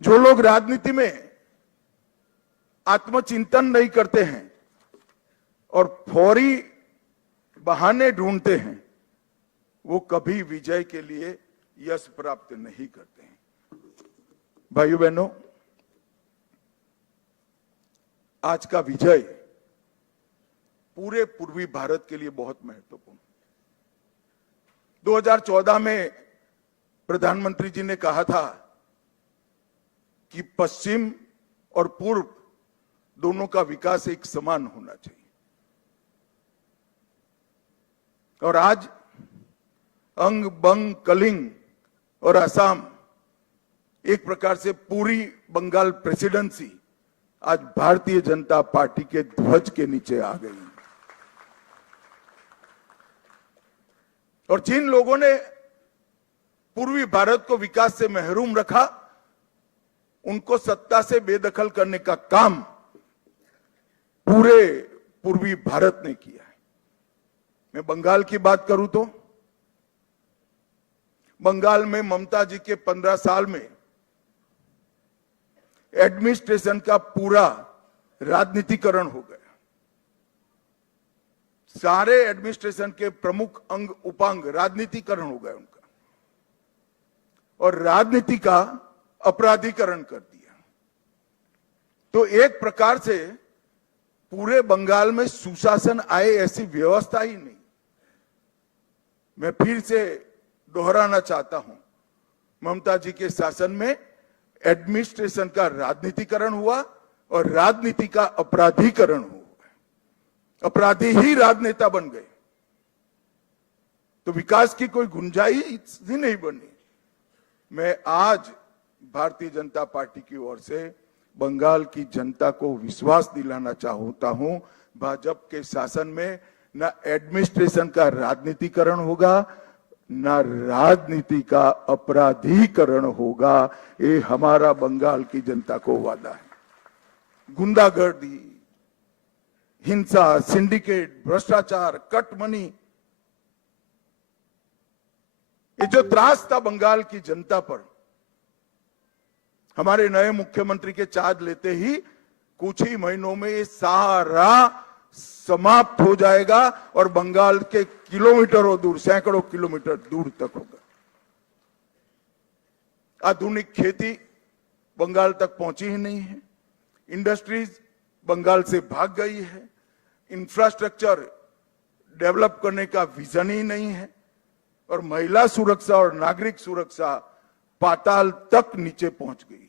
जो लोग राजनीति में आत्मचिंतन नहीं करते हैं और फौरी बहाने ढूंढते हैं, वो कभी विजय के लिए यश प्राप्त नहीं करते हैं। भाइयों बहनों, आज का विजय पूरे पूर्वी भारत के लिए बहुत महत्वपूर्ण। 2014 में प्रधानमंत्री जी ने कहा था कि पश्चिम और पूर्व दोनों का विकास एक समान होना चाहिए, और आज अंग बंग कलिंग और असम, एक प्रकार से पूरी बंगाल प्रेसिडेंसी आज भारतीय जनता पार्टी के ध्वज के नीचे आ गई। और जिन लोगों ने पूर्वी भारत को विकास से महरूम रखा, उनको सत्ता से बेदखल करने का काम पूरे पूर्वी भारत ने किया है। मैं बंगाल की बात करूं तो बंगाल में ममता जी के 15 साल में एडमिनिस्ट्रेशन का पूरा राजनीतिकरण हो गया। सारे एडमिनिस्ट्रेशन के प्रमुख अंग उपांग राजनीतिकरण हो गए उनका, और राजनीति का अपराधीकरण कर दिया। तो एक प्रकार से पूरे बंगाल में सुशासन आए ऐसी व्यवस्था ही नहीं। मैं फिर से दोहराना चाहता हूं, ममता जी के शासन में एडमिनिस्ट्रेशन का राजनीतिकरण हुआ और राजनीति का अपराधीकरण हुआ। अपराधी ही राजनेता बन गए, तो विकास की कोई गुंजाइश ही नहीं बनी। मैं आज भारतीय जनता पार्टी की ओर से बंगाल की जनता को विश्वास दिलाना चाहता हूं, भाजपा के शासन में न एडमिनिस्ट्रेशन का राजनीतिकरण होगा, न राजनीति का अपराधीकरण होगा। ये हमारा बंगाल की जनता को वादा है। गुंडागर्दी, हिंसा, सिंडिकेट, भ्रष्टाचार, कट मनी, ये जो त्रास था बंगाल की जनता पर, हमारे नए मुख्यमंत्री के चार्ज लेते ही कुछ ही महीनों में ये सारा समाप्त हो जाएगा और बंगाल के किलोमीटरों दूर, सैकड़ों किलोमीटर दूर तक होगा। आधुनिक खेती बंगाल तक पहुंची ही नहीं है, इंडस्ट्रीज बंगाल से भाग गई है, इंफ्रास्ट्रक्चर डेवलप करने का विजन ही नहीं है, और महिला सुरक्षा और नागरिक सुरक्षा पाताल तक नीचे पहुंच गई है।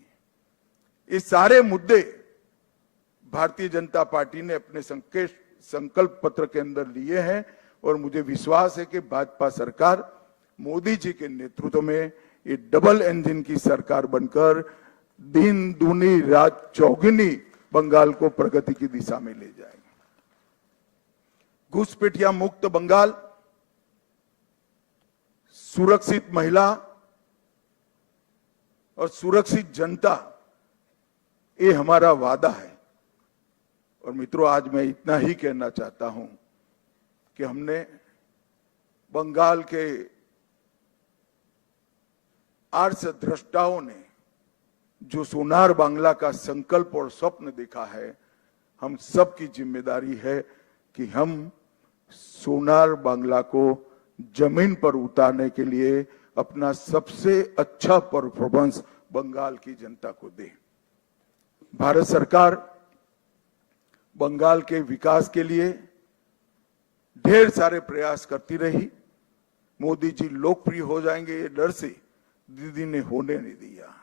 ये सारे मुद्दे भारतीय जनता पार्टी ने अपने संकल्प पत्र के अंदर लिए हैं, और मुझे विश्वास है कि भाजपा सरकार मोदी जी के नेतृत्व में ये डबल इंजन की सरकार बनकर दिन दूनी रात चौगुनी बंगाल को प्रगति की दिशा में ले जाएगी। घुसपैठिया मुक्त बंगाल, सुरक्षित महिला और सुरक्षित जनता, ये हमारा वादा है। और मित्रों, आज मैं इतना ही कहना चाहता हूं कि हमने बंगाल के आर्षद्रष्टाओं ने जो सोनार बांग्ला का संकल्प और स्वप्न देखा है, हम सबकी जिम्मेदारी है कि हम सोनार बांग्ला को जमीन पर उतारने के लिए अपना सबसे अच्छा परफॉर्मेंस बंगाल की जनता को दे। भारत सरकार बंगाल के विकास के लिए ढेर सारे प्रयास करती रही। मोदी जी लोकप्रिय हो जाएंगे ये डर से दीदी ने होने नहीं दिया।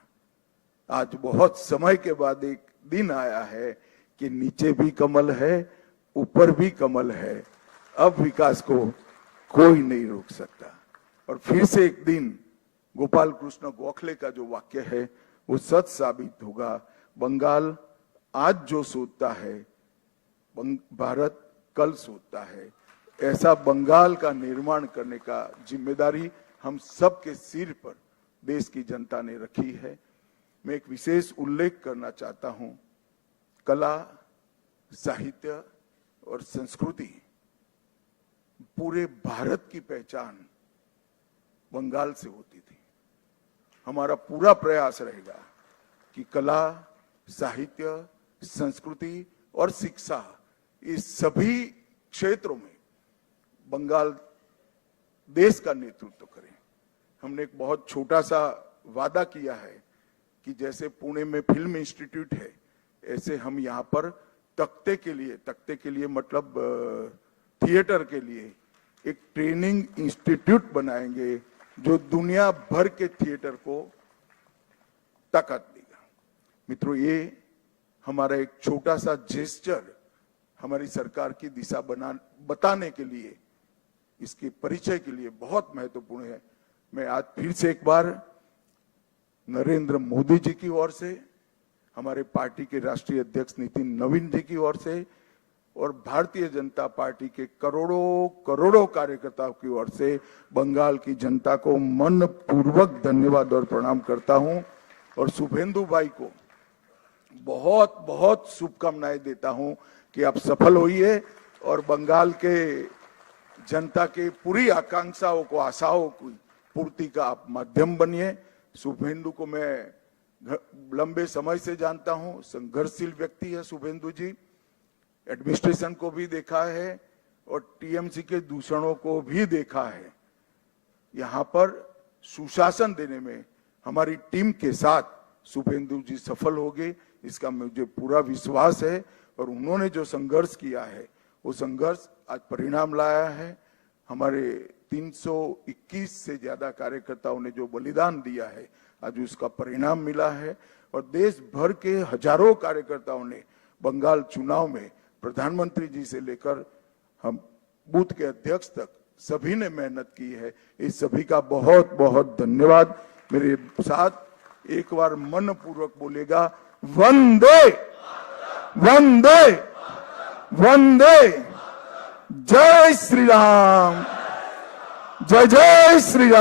आज बहुत समय के बाद एक दिन आया है कि नीचे भी कमल है, ऊपर भी कमल है। अब विकास को कोई नहीं रोक सकता। और फिर से एक दिन गोपाल कृष्ण गोखले का जो वाक्य है वो सच साबित होगा। बंगाल आज जो सोचता है, भारत कल सोचता है। ऐसा बंगाल का निर्माण करने का जिम्मेदारी हम सबके सिर पर देश की जनता ने रखी है। मैं एक विशेष उल्लेख करना चाहता हूं, कला, साहित्य और संस्कृति, पूरे भारत की पहचान बंगाल से होती थी। हमारा पूरा प्रयास रहेगा कि कला, साहित्य, संस्कृति और शिक्षा, इस सभी क्षेत्रों में बंगाल देश का नेतृत्व करे। हमने एक बहुत छोटा सा वादा किया है कि जैसे पुणे में फिल्म इंस्टीट्यूट है, ऐसे हम यहाँ पर तख्ते के लिए मतलब थिएटर के लिए एक ट्रेनिंग इंस्टीट्यूट बनाएंगे जो दुनिया भर के थिएटर को ताकत देगा। मित्रों, ये हमारा एक छोटा सा जेस्चर हमारी सरकार की दिशा बताने के लिए, इसके परिचय के लिए बहुत महत्वपूर्ण है। मैं आज फिर से एक बार नरेंद्र मोदी जी की ओर से, हमारे पार्टी के राष्ट्रीय अध्यक्ष नितिन नवीन जी की ओर से और भारतीय जनता पार्टी के करोड़ों कार्यकर्ताओं की ओर से बंगाल की जनता को मनपूर्वक धन्यवाद और प्रणाम करता हूं और शुभेंदु भाई को बहुत बहुत शुभकामनाएं देता हूं कि आप सफल होइए और बंगाल के जनता के पूरी आकांक्षाओं को, आशाओं की पूर्ति का आप माध्यम बनिए। शुभेंदु को मैं लंबे समय से जानता हूं, संघर्षशील व्यक्ति है शुभेंदु जी। एडमिनिस्ट्रेशन को भी देखा है और टीएमसी के दूषणों को भी देखा है। यहां पर सुशासन देने में हमारी टीम के साथ शुभेंदु जी सफल होंगे, इसका मुझे पूरा विश्वास है। और उन्होंने जो संघर्ष किया है वो संघर्ष आज परिणाम लाया है। हमारे 321 से ज्यादा कार्यकर्ताओं ने जो बलिदान दिया है, आज उसका परिणाम मिला है। और देश भर के हजारों कार्यकर्ताओं ने बंगाल चुनाव में प्रधानमंत्री जी से लेकर हम बूथ के अध्यक्ष तक सभी ने मेहनत की है। इस सभी का बहुत बहुत धन्यवाद। मेरे साथ एक बार मनपूर्वक बोलेगा, वंदे वंदे वंदे, जय श्री राम, जय जय श्री राम।